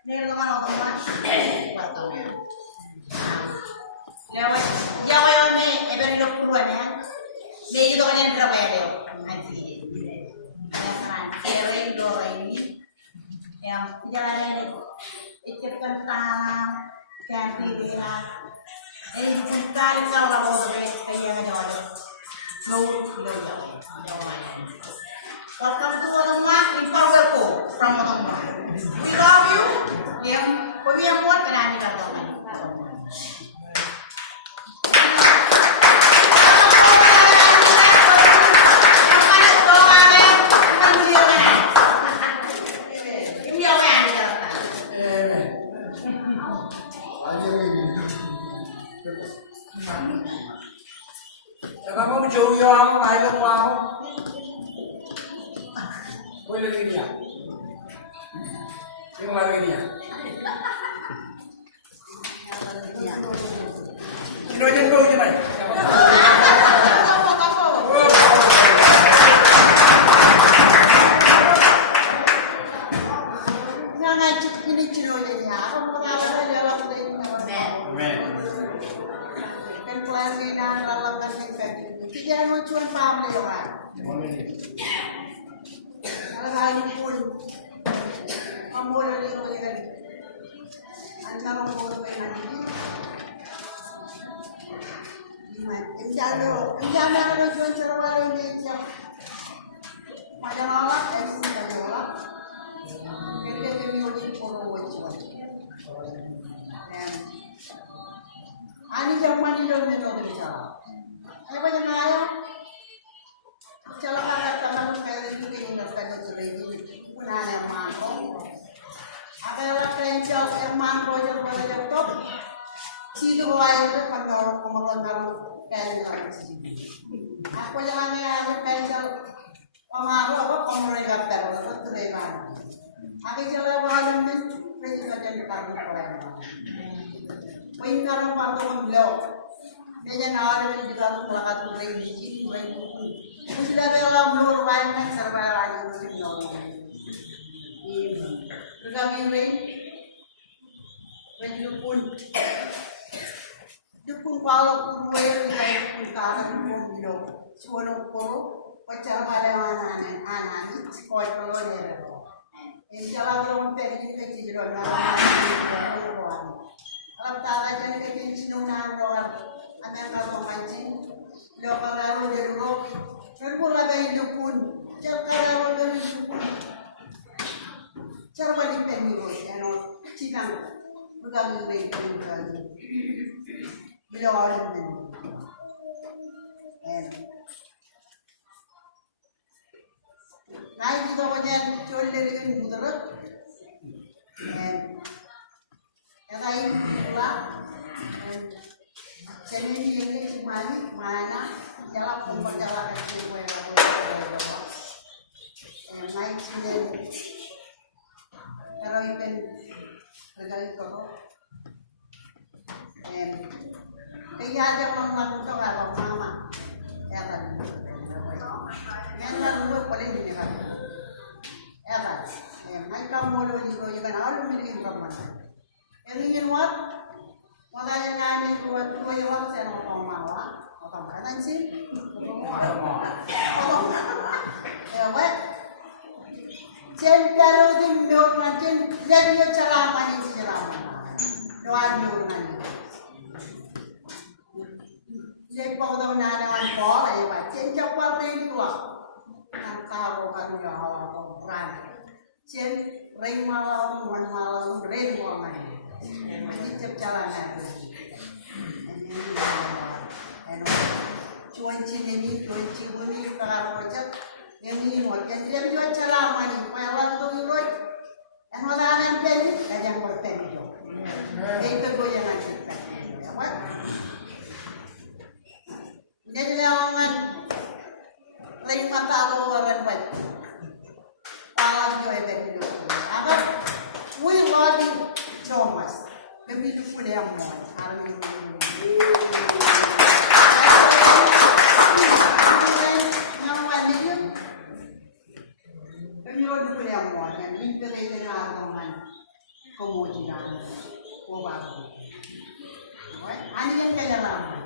Ini lo kan otomatis batangnya. Ya kayak ini, even 20-an ya. Dia itu kan yang berapa ya Deo? Haji. Yang sekarang, dua ini, yang jalannya itu kentang, kantin, ini kali kalau mau kayak jawab, lo jawab. Welcome to Kolomwa in Purwoko from Kolomwa. We love you. Yang kami yang buat kenani kartongan. Jangan mau jauh yang ayo mau. Boleh lagi dia. Yang lagi dia. Inojen kau je mai. Ani zaman ini udah berbicara. Apa yang ayah? Kalau ada teman kayak gitu yang ngerti itu lagi, punya yang mango. Apa yang kencang yang mango yang pada jatuh, situ lain itu kan orang kemudian kayak gitu. Aku jangan yang kencang, mango apa kemudian jatuh, itu dengan. Aku jalan malam ni, presiden jadi tamu orang. Main karang pantai beliau. Dia nak ada juga melakukan tugas ini, tugas itu. Sudah dalam luar lain serba lagi mesti nolong. Juga ini, penjupun kalau kuruai kita pun karang pun beliau. Suara koro, pacar pada anak sekolah kalau dia. Ini jalan orang pergi ke Cijeruk, Alam taala jan ketin sinuna roar anan ka pamancing lo kararo de ro kan bola bay lupun jar kararo de lupun jar bali penni ro ano cinang bukan lagi bukan bila orang ni naik kita wajan col dari kan mudarat yang lain pula jadi ini cumani mana jalan pemberjalan itu yang naik sini kalau ikan terjadi kalau dia aja melakukan kalau mama ya kan yang lalu paling ini kan ya kan naik kamu lalu juga ya kan lalu miliki perempuan ini luar, makanya nyanyi luar saya mau makan sih, ya weh, kalau di luar nanti radio ceramah ini ceramah, doa di luar nanti, jadi kalau nana manpol, ya weh, cepat ini luar, kalau kan ya hawa berani, ring malam, ring malam. Cep jalanan. Cuanci ini, cuanci bumi, kalau macam ini mungkin dia jual ceramah ni, malam tu iroi. Yang mana yang pergi, yang berpergi. Itu goyangan kita. Apa? Jadi jangan lain mata orang baik. Palang jual pergi. Apa? We love you. Thomas, kami tu pun yang mau, nama dia, kami orang tu yang mau, yang minta kita nak teman, Kemudian, wabarakatuh. Ani yang jalan.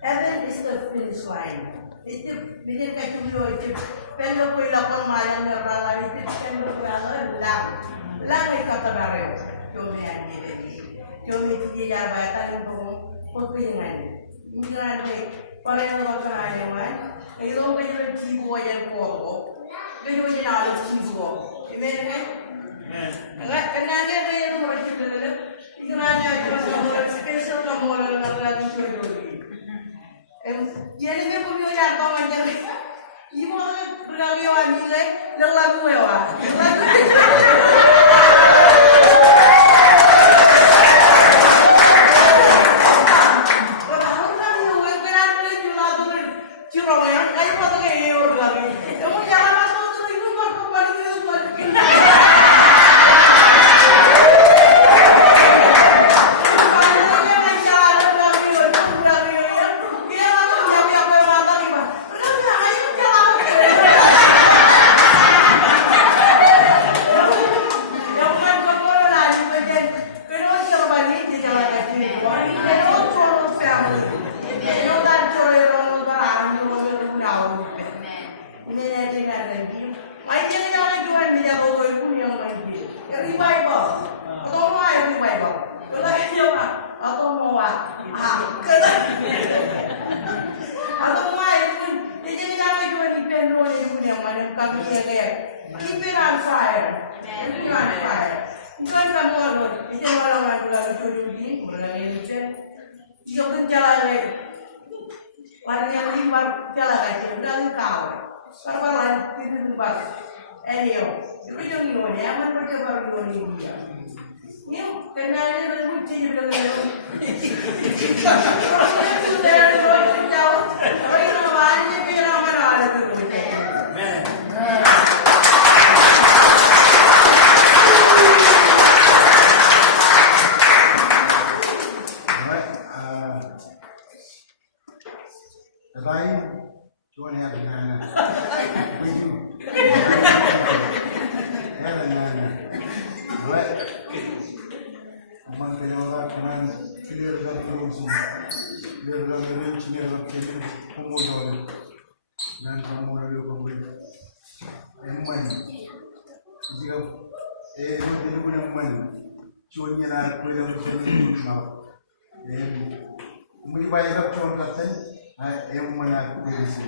Heaven is the finish line. Itu bikin kayak dulu itu. Pelo kau lapor malam ni orang lain itu pelo kau yang lang itu kata baru. Cuma yang ni, cuma dia bayar untuk pembinaan. Pembinaan ni pada yang orang kaya man, itu orang yang cibo yang kuat, itu yang ada cibo. Ini kan? Enggak, kenanya dia yang orang cibo tu. Kenanya itu orang special kamu orang lagi cibo. Jadi dia punya yang kau macam ni. Ibu berlari wangi leh, lagu mewah. Keep it on fire. Keep it on fire. Bukan kamu orang, itu orang bilang judi, mulai itu, dia pun jalan lagi. Orang yang lima jalan lagi, udah kau. Perbalan itu tempat, elio. Itu yang ini, aman berjalan ini dia. Ini kenal ini berbuci juga dengan. Sudah ada jauh, orang yang lainnya kira mana ada tu. Lain, cuma yang dengan video, ya dengan, boleh, aman penyawat dengan clear dan terus, clear dan terus, clear dan terus, kemudian, dan kemudian kemudian, eman, jika itu pun eman, cuma yang ada penyawat terus, kemudian banyak cuma kata. Yang mana aku berisi,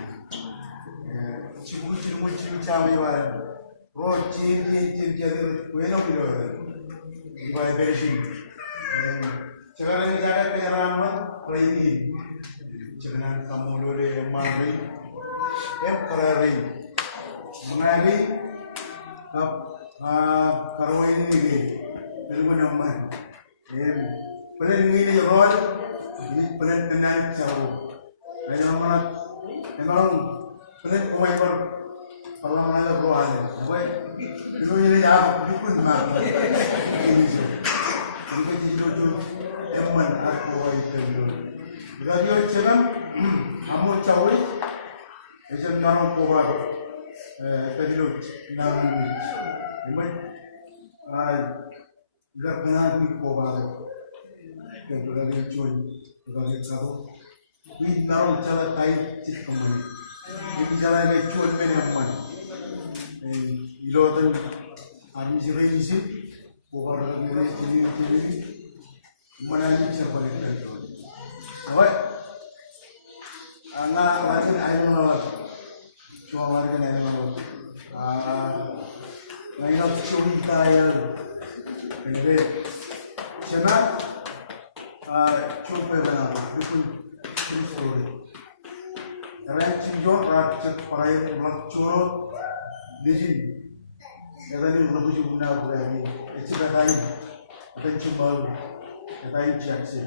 cium cawe waran, roh cium jadi kue nak biar, ibarat berisi. Sekarang ni ada pengalaman lain, jangan kamu lori mari, kerari, mengali, karwai ini, belum nampak. Pernah ini roh, pernah kenal jauh. Memang pelit umai kalau mana berbuat, apa itu ini jauh, itu pun mana, ini senam amo chawi ejen naron pobar pedilot namun emai garganan di pobar ke berbagai cuy berbagai karo ini naron cala tai cik kemana ini jalan yang cuy penaman ilotan ani jirai isi pobar dengan ini mana ni siapa yang ada Awak, anak macam ayam lawat, cuma macam ayam lawat. Ayam curi kaya, ini cina, cuma berapa, bukan curi. Kalau cinjau, rakyat parai orang curut, dijin. Kata ni orang pujuk guna bukan ni. Itu kata ini, kata cuma, kata ini ciaksi.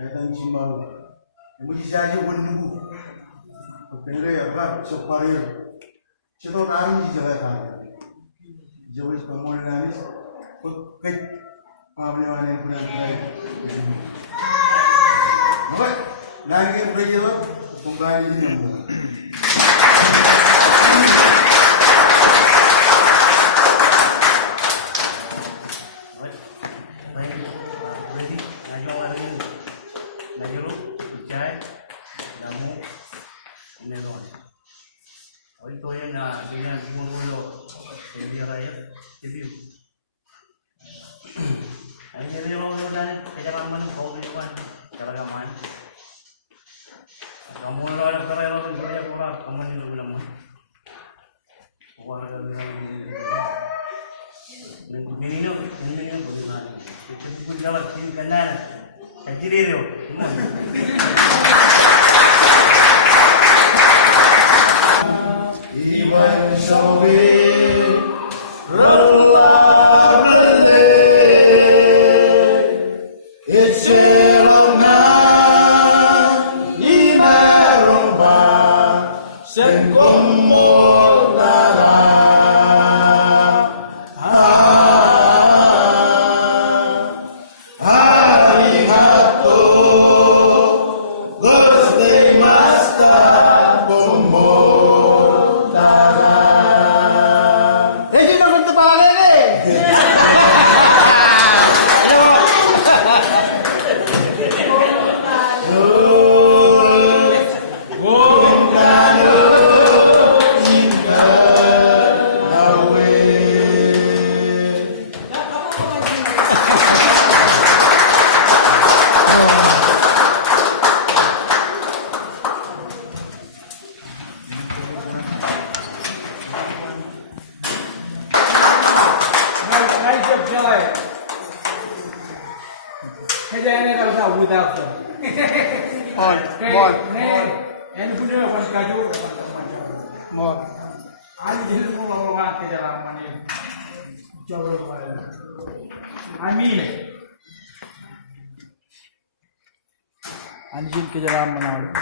Kaitan cimau, mungkin saja bernunggu. Penilai apa separir, cetor nari jalan. Jauh kamu nari, kek pamliwan yang punya nari. Apa? Nari berjalan, pembayi ini yang Anjing ke dalam menawar.